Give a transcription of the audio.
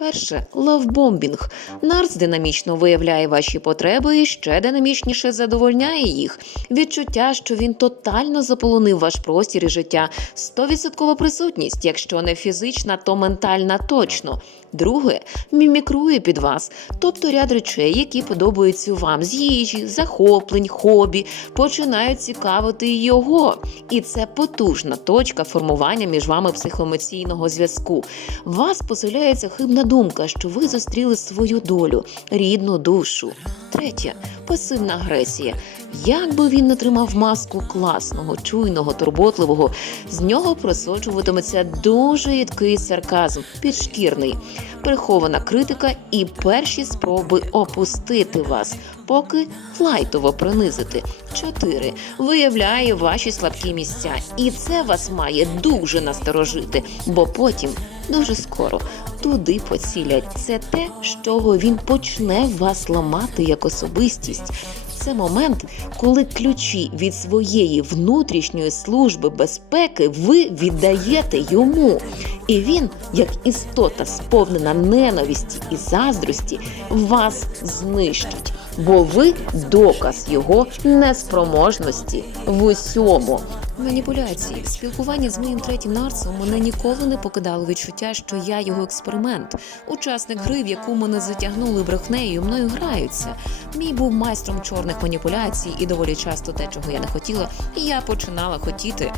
Перше лавбомбінг. Нарц динамічно виявляє ваші потреби і ще динамічніше задовольняє їх. Відчуття, що він тотально заполонив ваш простір і життя. 100% присутність, якщо не фізична, то ментальна точно. Друге мімікрує під вас, тобто ряд речей, які подобаються вам з їжі, захоплень, хобі, починають цікавити його. І це потужна точка формування між вами психоемоційного зв'язку. Вас поселяється хибна думка, що ви зустріли свою долю, рідну душу. Третє пасивна агресія. Як би він не тримав маску класного, чуйного, турботливого, з нього просочуватиметься дуже їдкий сарказм, підшкірний, прихована критика і перші спроби опустити вас, поки лайтово принизити. Чотири виявляє ваші слабкі місця, і це вас має дуже насторожити, бо потім дуже скоро туди поцілять. Це те, з чого він почне вас ламати як особистість. Це момент, коли ключі від своєї внутрішньої служби безпеки ви віддаєте йому. І він, як істота, сповнена ненависті і заздрості, вас знищить, бо ви доказ його неспроможності в усьому. Маніпуляції, спілкування з моїм третім нарцем мене ніколи не покидало відчуття, що я його експеримент, учасник гри, в яку мене затягнули брехнею, мною граються. Мій був майстром чорних маніпуляцій, і доволі часто те, чого я не хотіла, я починала хотіти.